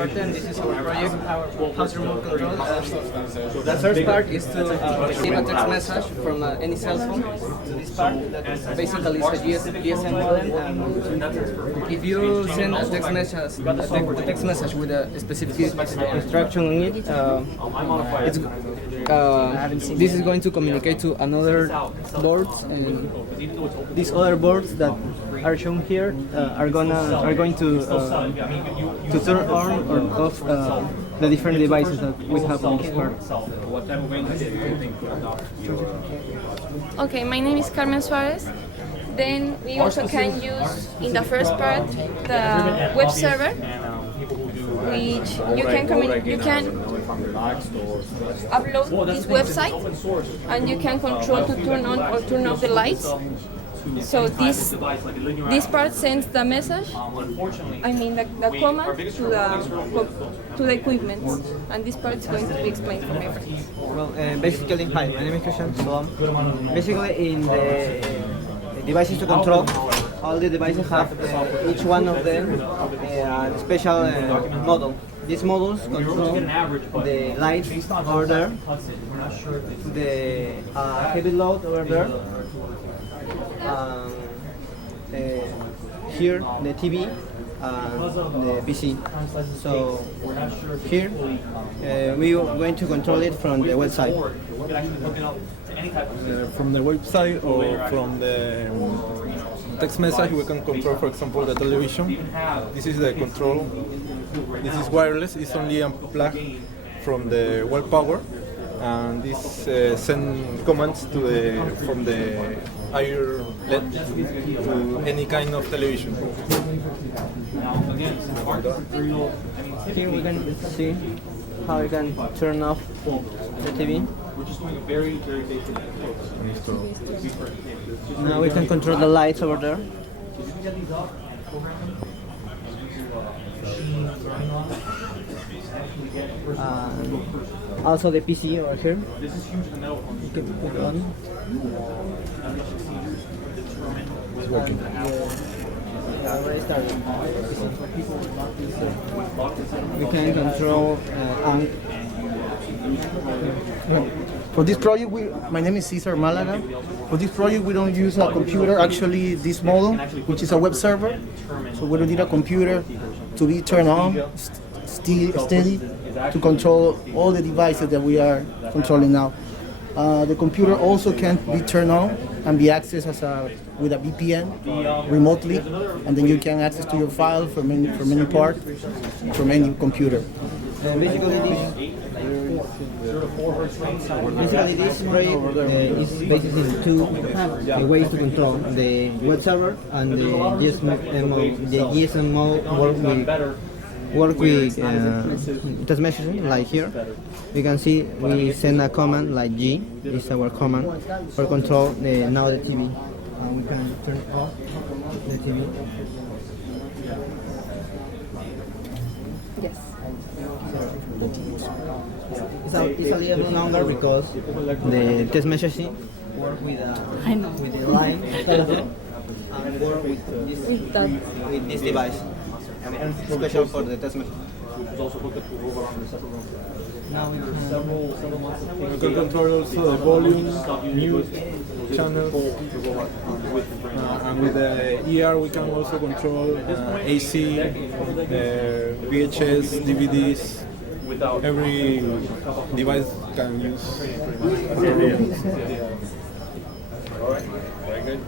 Corte, and this is our project, House Remote Control. The first part is to receive a text message from any cell phone to this part. That basically is a GSM modem. And if you send a text message with a specific instruction on it, this is going to communicate to another board, and these other boards that are shown here are going to turn on or off the different devices that we have on this part. Okay, my name is Carmen Suarez. Then we also can use in the first part the web server, which you can upload this website, and you can control to turn on or turn off the lights. So this part sends the message, I mean the command to the equipment, and this part is going to be explained for me. Well, basically, hi, my name is Christian. So, basically, in the devices to control, all the devices have each one of them a special model. These models control the lights over there, the heavy load over there, here the TV, the PC. So here we are going to control it from the website. From the website or from the text message, we can control, for example, the television. This is the control. This is wireless. It's only unplugged from the wall power, and this send commands from the air LED to any kind of television. Here we can see how we can turn off the TV. Now we can control the lights over there. Also the PC over here. You can put it on. It's working. Already started. We can control For this project, my name is Cesar Malaga. For this project, we don't use a computer. Actually, this model, which is a web server, so we don't need a computer to be turned on, steady, to control all the devices that we are controlling now. The computer also can be turned on and be accessed with a VPN remotely, and then you can access to your file from any part, from any computer. Basically, this project is based in two ways to control: the web server and the GSM mode work with text messaging. Like here, you can see we send a command like G. This is our command for control now the TV, and we can turn off the TV. Yes. It's a little longer because the text messaging work with the line telephone and work with this device, special for the text message. Now We can control also the volume, news, channels, and with the ER we can also control AC, VHS, DVDs. Every device can use. All right, very good.